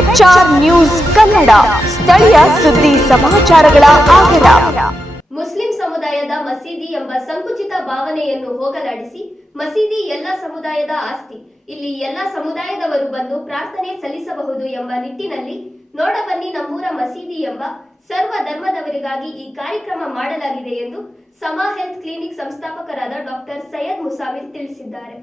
HR news Kannada. ಸ್ಥಳೀಯ ಸುದ್ದಿ ಸಮಾಚಾರಗಳ ಆಗರ Muslim ಸಮುದಾಯದ ಮಸೀದಿ ಎಂಬ ಸಂಕುಚಿತ ಭಾವನೆಯನ್ನು ಹೋಗಲಾಡಿಸಿ ಮಸೀದಿ ಎಲ್ಲ ಸಮುದಾಯದ ಆಸ್ತಿ. ಇಲ್ಲಿ ಎಲ್ಲ ಸಮುದಾಯದವರು ಬಂದು ಪ್ರಾರ್ಥನೆ ಸಲ್ಲಿಸಬಹುದು ಎಂಬ ನಿಟ್ಟಿನಲ್ಲಿ ನೋಡಬನ್ನಿ ನಮ್ಮೂರ ಮಸೀದಿ ಎಂಬ ಸರ್ವ ಧರ್ಮದವರಿಗಾಗಿ ಈ ಕಾರ್ಯಕ್ರಮ ಮಾಡಲಾಗಿದೆ ಎಂದು ಸಮಾ ಹೆಲ್ತ್ ಕ್ಲಿನಿಕ್ ಸಂಸ್ಥಾಪಕರಾದ ಡಾಕ್ಟರ್ ಸೈಯದ್ ಮುಸಾವಿರ್ ತಿಳಿಸಿದ್ದಾರೆ.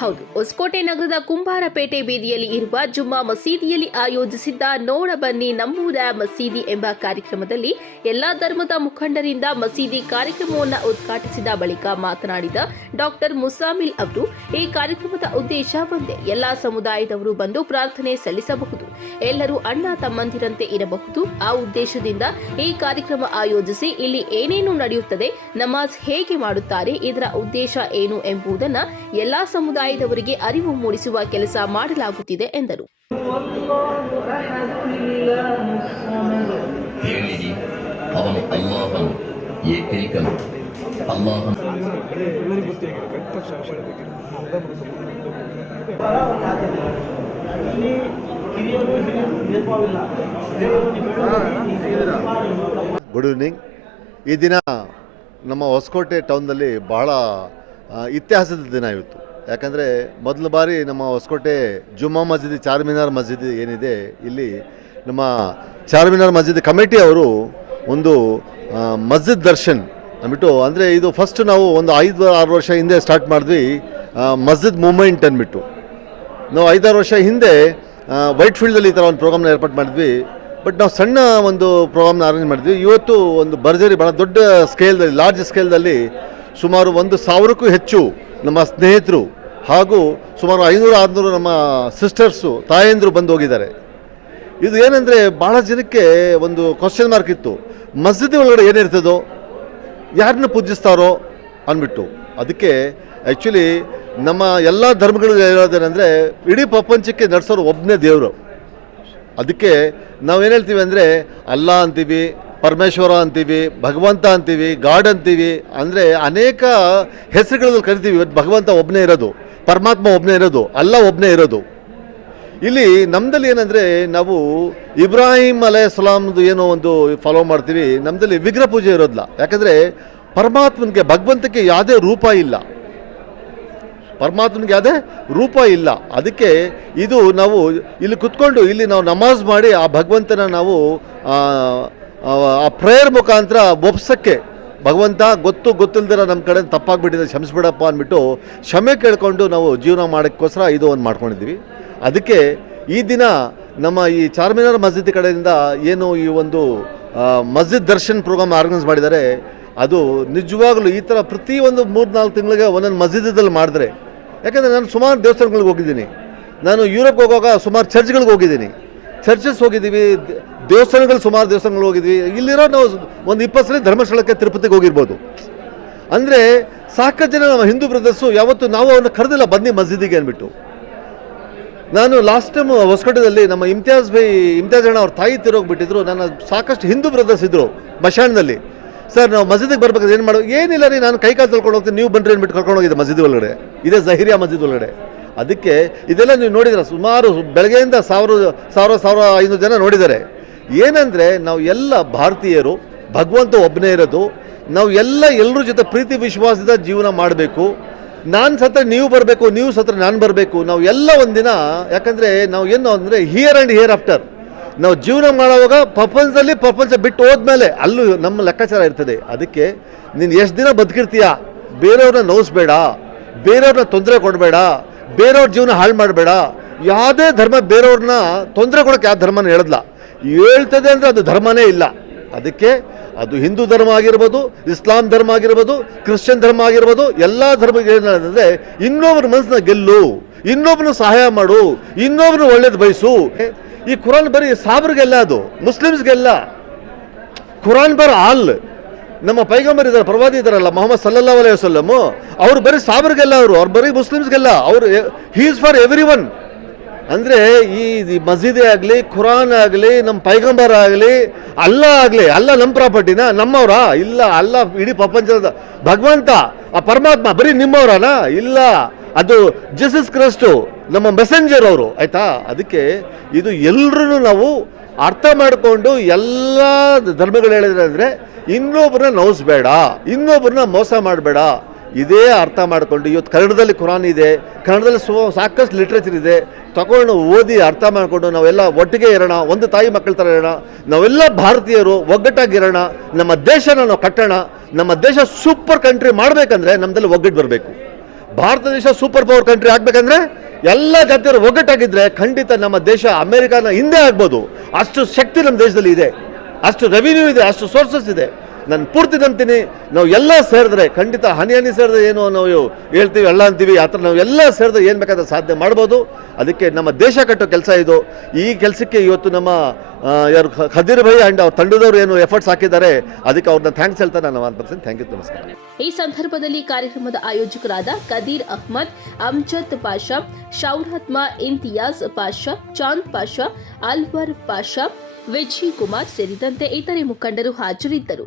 ಹೌದು, ಹೊಸಕೋಟೆ ನಗರದ ಕುಂಬಾರಪೇಟೆ ಬೀದಿಯಲ್ಲಿ ಇರುವ ಜುಮ್ಮಾ ಮಸೀದಿಯಲ್ಲಿ ಆಯೋಜಿಸಿದ್ದ ನೋಡ ಬನ್ನಿ ನಮ್ಮೂರ ಮಸೀದಿ ಎಂಬ ಕಾರ್ಯಕ್ರಮದಲ್ಲಿ ಎಲ್ಲಾ ಧರ್ಮದ ಮುಖಂಡರಿಂದ ಮಸೀದಿ ಕಾರ್ಯಕ್ರಮವನ್ನು ಉದ್ಘಾಟಿಸಿದ ಬಳಿಕ ಮಾತನಾಡಿದ ಡಾಕ್ಟರ್ ಮುಸಾಮಿಲ್ ಅವರು ಈ ಕಾರ್ಯಕ್ರಮದ ಉದ್ದೇಶ ಒಂದೇ, ಎಲ್ಲಾ ಸಮುದಾಯದವರು ಬಂದು ಪ್ರಾರ್ಥನೆ ಸಲ್ಲಿಸಬಹುದು, ಎಲ್ಲರೂ ಅಣ್ಣ ತಮ್ಮಂದಿರಂತೆ ಇರಬಹುದು, ಆ ಉದ್ದೇಶದಿಂದ ಈ ಕಾರ್ಯಕ್ರಮ ಆಯೋಜಿಸಿ ಇಲ್ಲಿ ಏನೇನು ನಡೆಯುತ್ತದೆ, ನಮಾಜ್ ಹೇಗೆ ಮಾಡುತ್ತಾರೆ, ಇದರ ಉದ್ದೇಶ ಏನು ಎಂಬುದನ್ನ ಎಲ್ಲಾ ಸಮುದಾಯದವರಿಗೆ ಅರಿವು ಮೂಡಿಸುವ ಕೆಲಸ ಮಾಡಲಾಗುತ್ತಿದೆ ಎಂದರು. ಹೇಳಿರಿ ಅವನು ಅಲ್ಲಾಹನು ಏಕೈಕನು. ಅಲ್ಲಾಹನು ಗುಡ್ ಈವ್ನಿಂಗ್ ಈ ದಿನ ನಮ್ಮ ಹೊಸಕೋಟೆ ಟೌನ್ನಲ್ಲಿ ಬಹಳ ಇತಿಹಾಸದ ದಿನ ಇವತ್ತು ಯಾಕಂದರೆ ಮೊದಲ ಬಾರಿ ನಮ್ಮ ಹೊಸಕೋಟೆ ಜುಮ್ಮಾ ಮಸ್ಜಿದ್ ಚಾರ್ಮಿನಾರ್ ಮಸ್ಜಿದ್ ಏನಿದೆ, ಇಲ್ಲಿ ನಮ್ಮ ಚಾರ್ಮಿನಾರ್ ಮಸ್ಜಿದ್ ಕಮಿಟಿ ಅವರು ಒಂದು ಮಸ್ಜಿದ್ ದರ್ಶನ್ ಅಂದ್ಬಿಟ್ಟು, ಅಂದರೆ ಇದು ಫಸ್ಟ್ ನಾವು ಒಂದು ಐದು, ಆರು ವರ್ಷ ಹಿಂದೆ ಸ್ಟಾರ್ಟ್ ಮಾಡಿದ್ವಿ ಮಸ್ಜಿದ್ ಮೂಮೆಂಟ್ ಅಂದ್ಬಿಟ್ಟು. ನಾವು ಐದಾರು ವರ್ಷ ಹಿಂದೆ ವೈಟ್ ಫೀಲ್ಡಲ್ಲಿ ಈ ಥರ ಒಂದು ಪ್ರೋಗ್ರಾಮ್ನ ಏರ್ಪಾಟ್ ಮಾಡಿದ್ವಿ. ಬಟ್ ನಾವು ಸಣ್ಣ ಒಂದು ಪ್ರೋಗ್ರಾಮ್ನ ಅರೇಂಜ್ ಮಾಡಿದ್ವಿ. ಇವತ್ತು ಒಂದು ಭರ್ಜರಿ ಭಾಳ ದೊಡ್ಡ ಸ್ಕೇಲ್ದಲ್ಲಿ ಲಾರ್ಜ್ ಸ್ಕೇಲ್ದಲ್ಲಿ ಸುಮಾರು ಒಂದು ಸಾವಿರಕ್ಕೂ ಹೆಚ್ಚು ನಮ್ಮ ಸ್ನೇಹಿತರು ಹಾಗೂ ಸುಮಾರು ಐನೂರು ಆರುನೂರು ನಮ್ಮ ಸಿಸ್ಟರ್ಸು ತಾಯಂದರು ಬಂದು ಹೋಗಿದ್ದಾರೆ. ಇದು ಏನಂದರೆ ಭಾಳ ಜನಕ್ಕೆ ಒಂದು ಕ್ವಶನ್ ಮಾರ್ಕ್ ಇತ್ತು. ಮಸ್ಜಿದ್ ಒಳಗಡೆ ಏನಿರ್ತದೋ ಯಾರನ್ನ ಪೂಜಿಸ್ತಾರೋ ಅಂದ್ಬಿಟ್ಟು ಅದಕ್ಕೆ ಆ್ಯಕ್ಚುಲಿ ನಮ್ಮ ಎಲ್ಲ ಧರ್ಮಗಳಿಗೆ ಹೇಳೋದೇನೆಂದರೆ, ಇಡೀ ಪ್ರಪಂಚಕ್ಕೆ ನಡೆಸೋರು ಒಬ್ಬನೇ ದೇವರು. ಅದಕ್ಕೆ ನಾವು ಏನು ಹೇಳ್ತೀವಿ ಅಂದರೆ, ಅಲ್ಲ ಅಂತೀವಿ, ಪರಮೇಶ್ವರ ಅಂತೀವಿ, ಭಗವಂತ ಅಂತೀವಿ, ಗಾಡ್ ಅಂತೀವಿ. ಅಂದರೆ ಅನೇಕ ಹೆಸರುಗಳಲ್ಲಿ ಕರಿತೀವಿ. ಭಗವಂತ ಒಬ್ಬನೇ ಇರೋದು. ಪರಮಾತ್ಮ ಒಬ್ಬನೇ ಇರೋದು ಅಲ್ಲ ಒಬ್ಬನೇ ಇರೋದು. ಇಲ್ಲಿ ನಮ್ಮದಲ್ಲಿ ಏನಂದರೆ ನಾವು ಇಬ್ರಾಹಿಂ ಅಲೈ ಸಲಾಮ್ದು ಏನೋ ಒಂದು ಫಾಲೋ ಮಾಡ್ತೀವಿ ನಮ್ಮದಲ್ಲಿ ವಿಗ್ರಹ ಪೂಜೆ ಇರೋದಿಲ್ಲ. ಯಾಕಂದರೆ ಪರಮಾತ್ಮನಿಗೆ ಭಗವಂತಕ್ಕೆ ಯಾವುದೇ ರೂಪ ಇಲ್ಲ. ಪರಮಾತ್ಮನಿಗೆ ಯಾವುದೇ ರೂಪ ಇಲ್ಲ. ಅದಕ್ಕೆ ಇದು ನಾವು ಇಲ್ಲಿ ಕುತ್ಕೊಂಡು ಇಲ್ಲಿ ನಾವು ನಮಾಜ್ ಮಾಡಿ ಆ ಭಗವಂತನ ನಾವು ಆ, ಪ್ರೇಯರ್ ಮುಖಾಂತರ ಒಪ್ಸಕ್ಕೆ ಭಗವಂತ ಗೊತ್ತು ಗೊತ್ತಿಲ್ದಿರ ನಮ್ಮ ಕಡೆ ತಪ್ಪಾಗ್ಬಿಟ್ಟಿದೆ, ಕ್ಷಮಿಸ್ಬಿಡಪ್ಪ ಅಂದ್ಬಿಟ್ಟು ಕ್ಷಮೆ ಕೇಳಿಕೊಂಡು ನಾವು ಜೀವನ ಮಾಡೋಕ್ಕೋಸ್ಕರ ಇದು ಒಂದು ಮಾಡ್ಕೊಂಡಿದ್ದೀವಿ ಅದಕ್ಕೆ ಈ ದಿನ ನಮ್ಮ ಈ ಚಾರ್ಮಿನಾರ್ ಮಸ್ಜಿದ್ ಕಡೆಯಿಂದ ಏನು ಈ ಒಂದು ಮಸ್ಜಿದ್ ದರ್ಶನ್ ಪ್ರೋಗ್ರಾಮ್ ಆರ್ಗನೈಸ್ ಮಾಡಿದ್ದಾರೆ, ಅದು ನಿಜವಾಗ್ಲೂ ಈ ಥರ ಪ್ರತಿಯೊಂದು ಮೂರು ನಾಲ್ಕು ತಿಂಗಳಿಗೆ ಒಂದೊಂದು ಮಸ್ಜಿದಲ್ಲಿ ಮಾಡಿದ್ರೆ. ಯಾಕಂದರೆ ನಾನು ಸುಮಾರು ದೇವಸ್ಥಾನಗಳಿಗೆ ಹೋಗಿದ್ದೀನಿ. ನಾನು ಯುರೋಪ್ಗೆ ಹೋಗುವಾಗ ಸುಮಾರು ಚರ್ಚ್ಗಳಿಗೆ ಹೋಗಿದ್ದೀನಿ. ಚರ್ಚಸ್ ಹೋಗಿದ್ದೀವಿ ದೇವಸ್ಥಾನಗಳು ಸುಮಾರು ದೇವಸ್ಥಾನಗಳು ಹೋಗಿದ್ವಿ. ಇಲ್ಲಿರೋ ನಾವು ಒಂದು ಇಪ್ಪತ್ತು ಸಲ ಧರ್ಮಸ್ಥಳಕ್ಕೆ ತಿರುಪತಿಗೆ ಹೋಗಿರ್ಬೋದು. ಅಂದರೆ ಸಾಕಷ್ಟು ಜನ ನಮ್ಮ ಹಿಂದೂ ಬ್ರದರ್ಸು ಯಾವತ್ತು ನಾವು ಅವನ್ನ ಕರೆದಿಲ್ಲ, ಬನ್ನಿ ಮಸ್ಜಿದಿಗೆ ಅಂದ್ಬಿಟ್ಟು. ನಾನು ಲಾಸ್ಟ್ ಟೈಮ್ ಹೊಸಕಟ್ಟದಲ್ಲಿ ನಮ್ಮ ಇಮ್ತಿಯಾಜ್ ಬೈ ಇಮ್ತಿಯಾಜ್ ಅಣ್ಣ ಅವ್ರ ತಾಯಿ ತಿರೋಗ್ಬಿಟ್ಟಿದ್ರು ನನ್ನ ಸಾಕಷ್ಟು ಹಿಂದೂ ಬ್ರದರ್ಸ್ ಇದ್ದರು ಬಶಾಣದಲ್ಲಿ ಸರ್, ನಾವು ಮಸ್ಜಿದಿಗೆ ಬರ್ಬೇಕಾದ್ರೆ ಏನು ಮಾಡೋ ಏನಿಲ್ಲ ರೀ, ನಾನು ಕೈ ಕಾಲು ತೊಳ್ಕೊಂಡು ಹೋಗ್ತೀನಿ. ನೀವು ಬನ್ನಿರಿ ಅಂದ್ಬಿಟ್ಟು ಕರ್ಕೊಂಡು ಹೋಗಿದ್ದೆ ಮಸ್ಜಿದ್ ಒಳಗಡೆ. ಇದೇ ಜಹಿರಿಯಾ ಮಸ್ಜಿದ್ ಒಳಗಡೆ. ಅದಕ್ಕೆ ಇದೆಲ್ಲ ನೀವು ನೋಡಿದ್ರೆ ಸುಮಾರು ಬೆಳಗ್ಗೆಯಿಂದ ಸಾವಿರ ಸಾವಿರ ಸಾವಿರ ಐನೂರು ಜನ ನೋಡಿದ್ದಾರೆ. ಏನಂದರೆ ನಾವು ಎಲ್ಲ ಭಾರತೀಯರು, ಭಗವಂತ ಒಬ್ಬನೇ ಇರೋದು, ನಾವು ಎಲ್ಲ ಎಲ್ಲರ ಜೊತೆ ಪ್ರೀತಿ ವಿಶ್ವಾಸದ ಜೀವನ ಮಾಡಬೇಕು. ನಾನು ಸತ್ರ ನೀವು ಬರಬೇಕು, ನೀವು ಸತ್ರ ನಾನು ಬರಬೇಕು. ನಾವು ಎಲ್ಲ ಒಂದಿನ, ಯಾಕಂದರೆ ನಾವು ಏನು ಅಂದರೆ ಹಿಯರ್ ಆ್ಯಂಡ್ ಹಿಯರ್ ಆಫ್ಟರ್ ನಾವು ಜೀವನ ಮಾಡುವಾಗ ಪ್ರಪಂಚದಲ್ಲಿ ಪ್ರಪಂಚ ಬಿಟ್ಟು ಹೋದ್ಮೇಲೆ ಅಲ್ಲೂ ನಮ್ಮ ಲೆಕ್ಕಾಚಾರ ಇರ್ತದೆ. ಅದಕ್ಕೆ ನೀನು ಎಷ್ಟು ದಿನ ಬದುಕಿರ್ತೀಯ? ಬೇರೆಯವ್ರನ್ನ ನೋಯಿಸ್ಬೇಡ ಬೇರೆಯವ್ರನ್ನ ತೊಂದರೆ ಕೊಡಬೇಡ. ಬೇರೆಯವ್ರ ಜೀವನ ಹಾಳು ಮಾಡಬೇಡ. ಯಾವುದೇ ಧರ್ಮ ಬೇರೆಯವ್ರನ್ನ ತೊಂದರೆ ಕೊಡೋಕ್ಕೆ ಯಾವ ಧರ್ಮನ ಹೇಳಿದ್ಲ. ಹೇಳ್ತದೆ ಅಂದರೆ ಅದು ಧರ್ಮನೇ ಇಲ್ಲ. ಅದಕ್ಕೆ ಅದು ಹಿಂದೂ ಧರ್ಮ ಆಗಿರ್ಬೋದು, ಇಸ್ಲಾಂ ಧರ್ಮ ಆಗಿರ್ಬೋದು, ಕ್ರಿಶ್ಚಿಯನ್ ಧರ್ಮ ಆಗಿರ್ಬೋದು, ಎಲ್ಲ ಧರ್ಮಕ್ಕೆ ಏನಂದರೆ ಇನ್ನೊಬ್ಬರ ಮನಸ್ಸನ್ನ ಗೆಲ್ಲು ಇನ್ನೊಬ್ಬನ ಸಹಾಯ ಮಾಡು ಇನ್ನೊಬ್ಬನ ಒಳ್ಳೇದು ಬಯಸು. ಈ ಕುರಾನ್ ಬರೀ ಸಾಬ್ರಿಗೆಲ್ಲ ಅದು, ಮುಸ್ಲಿಮ್ಸ್ಗೆಲ್ಲ. ಕುರಾನ್ ಬರ್ ಆಲ್ ನಮ್ಮ ಪೈಗಂಬರ್ ಇದ್ದಾರೆ ಪ್ರವಾದಿ ಇದ್ದಾರಲ್ಲ ಮೊಹಮ್ಮದ್ ಸಲ್ಲಾ ಅಲೈಹಿ ವಸಲ್ಲಮ್ ಅವ್ರು ಬರೀ ಸಾಬ್ರಿಗೆಲ್ಲ ಅವರು, ಅವ್ರು ಬರೀ ಮುಸ್ಲಿಮ್ಸ್ಗೆಲ್ಲ. ಅವರು he is for every one ಅಂದರೆ ಈ ಮಸೀದಿ ಆಗಲಿ, ಖುರಾನ್ ಆಗಲಿ ನಮ್ಮ ಪೈಗಂಬರ್ ಆಗಲಿ, ಅಲ್ಲ ಆಗಲಿ, ಅಲ್ಲ ನಮ್ಮ ಪ್ರಾಪರ್ಟಿನ? ನಮ್ಮವರಾ? ಇಲ್ಲ, ಅಲ್ಲ ಇಡೀ ಪ್ರಪಂಚದ ಭಗವಂತ, ಆ ಪರಮಾತ್ಮ ಬರೀ ನಿಮ್ಮವರನಾ? ಇಲ್ಲ. ಅದು ಜೀಸಸ್ ಕ್ರಿಸ್ಟ್, ನಮ್ಮ ಮೆಸೆಂಜರ್ ಅವರು, ಆಯ್ತಾ? ಅದಕ್ಕೆ ಇದು ಎಲ್ಲರೂ ನಾವು ಅರ್ಥ ಮಾಡಿಕೊಂಡು ಎಲ್ಲ ಧರ್ಮಗಳು ಹೇಳಿದ್ರೆ ಅಂದರೆ ಇನ್ನೊಬ್ಬರನ್ನ ನೋಯಿಸ್ಬೇಡ ಇನ್ನೊಬ್ಬರನ್ನ ಮೋಸ ಮಾಡಬೇಡ. ಇದೇ ಅರ್ಥ ಮಾಡಿಕೊಂಡು ಇವತ್ತು ಕನ್ನಡದಲ್ಲಿ ಕುರಾನ್ ಇದೆ, ಕನ್ನಡದಲ್ಲಿ ಸಾಕಷ್ಟು ಲಿಟ್ರೇಚರ್ ಇದೆ. ತಗೊಂಡು ಓದಿ ಅರ್ಥ ಮಾಡಿಕೊಂಡು ನಾವೆಲ್ಲ ಒಟ್ಟಿಗೆ ಇರೋಣ, ಒಂದು ತಾಯಿ ಮಕ್ಕಳ ಥರ ಇರೋಣ, ನಾವೆಲ್ಲ ಭಾರತೀಯರು, ಒಗ್ಗಟ್ಟಾಗಿರೋಣ, ನಮ್ಮ ದೇಶನ ನಾವು ಕಟ್ಟೋಣ, ನಮ್ಮ ದೇಶ ಸೂಪರ್ ಕಂಟ್ರಿ ಮಾಡಬೇಕಂದ್ರೆ ನಮ್ಮದಲ್ಲಿ ಒಗ್ಗಟ್ಟು ಬರಬೇಕು. ಭಾರತ ದೇಶ ಸೂಪರ್ ಪವರ್ ಕಂಟ್ರಿ ಆಗಬೇಕಂದ್ರೆ ಎಲ್ಲ ಜಾತಿಯವರು ಒಗ್ಗಟ್ಟಾಗಿದ್ರೆ ಖಂಡಿತ ನಮ್ಮ ದೇಶ ಅಮೆರಿಕಾನ ಹಿಂದೆ ಆಗ್ಬೋದು. ಅಷ್ಟು ಶಕ್ತಿ ನಮ್ಮ ದೇಶದಲ್ಲಿ ಇದೆ. ಅಷ್ಟು ರೆವಿನ್ಯೂ ಇದೆ, ಅಷ್ಟು ಸೋರ್ಸಸ್ ಇದೆ. ನಾನು ಪೂರ್ತಿ ನಂಬ್ತೀನಿ. ನಾವು ಎಲ್ಲ ಸೇರಿದ್ರೆ ಖಂಡಿತ ಹನಿ ಹನಿ ಸೇರಿದ್ರೆ ಏನು ನಾವು ಹೇಳ್ತೀವಿ ಎಲ್ಲ ಅಂತೀವಿ, ಆ ಥರ ನಾವು ಎಲ್ಲ ಸೇರಿದ್ರೆ ಏನು ಬೇಕಾದ್ರೆ ಸಾಧನೆ ಮಾಡ್ಬೋದು. ಅದಕ್ಕೆ ನಮ್ಮ ದೇಶ ಕಟ್ಟೋ ಕೆಲಸ ಇದು. ಈ ಕೆಲಸಕ್ಕೆ ಇವತ್ತು ನಮ್ಮ ಯಾರು ಖದೀರ್ ಭೈ ಆ್ಯಂಡ್ ಅವ್ರ ತಂಡದವರು ಏನು ಎಫರ್ಟ್ಸ್ ಹಾಕಿದ್ದಾರೆ, ಅದಕ್ಕೆ ಅವ್ರನ್ನ ಥ್ಯಾಂಕ್ಸ್ ಹೇಳ್ತಾ ನಾನು ಅನ್ಪಡ್ತೀನಿ ಥ್ಯಾಂಕ್ ಯು ನಮಸ್ಕಾರ. ಈ ಸಂದರ್ಭದಲ್ಲಿ ಕಾರ್ಯಕ್ರಮದ ಆಯೋಜಕರಾದ ಕದೀರ್ ಅಹ್ಮದ್, ಅಮ್ಜದ್ ಪಾಷಾ ಶೌರಾತ್ಮ ಇಂತಿಯಾಜ್ ಪಾಷಾ, ಚಾಂದ್ ಪಾಷಾ, ಅಲ್ವರ್ ಪಾಷಾ, ವಿಜಯ್ ಕುಮಾರ್ ಸೇರಿದಂತೆ ಇತರೆ ಮುಖಂಡರು ಹಾಜರಿದ್ದರು.